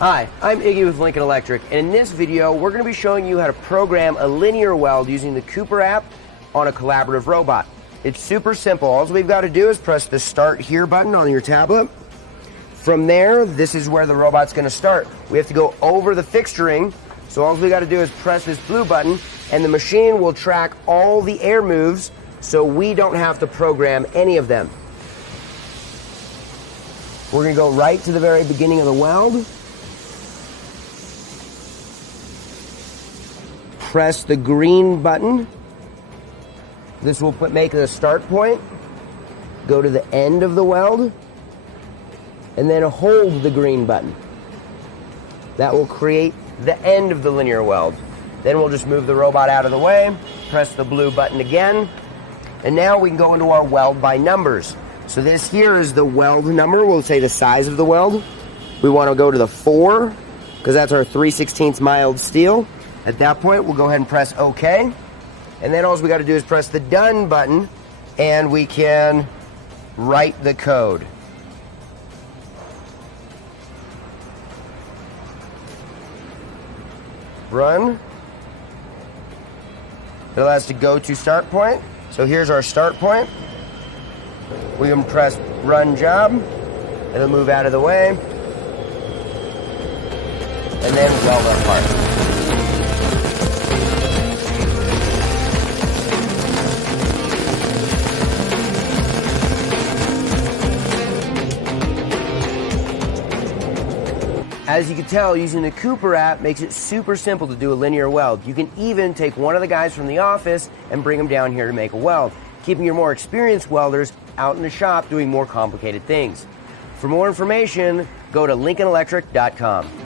Hi, I'm Iggy with Lincoln Electric, and in this video we're going to be showing you how to program a linear weld using the Cooper app on a collaborative robot. It's super simple. All we've got to do is press the Start Here button on your tablet. From there, this is where the robot's going to start. We have to go over the fixturing, so all we got to do is press this blue button, and the machine will track all the air moves so we don't have to program any of them. We're going to go right to the very beginning of the weld. Press the green button. This will make the start point. Go to the end of the weld, and then hold the green button. That will create the end of the linear weld. Then we'll just move the robot out of the way, press the blue button again, and now we can go into our weld by numbers. So this here is the weld number. We'll say the size of the weld. We want to go to the 4, because that's our 3/16 mild steel. At that point, we'll go ahead and press OK. And then all we got to do is press the Done button, and we can write the code. Run. It allows us to go to start point. So here's our start point. We can press Run Job. It'll move out of the way. And then weld our part. As you can tell, using the Cooper app makes it super simple to do a linear weld. You can even take one of the guys from the office and bring them down here to make a weld, keeping your more experienced welders out in the shop doing more complicated things. For more information, go to lincolnelectric.com.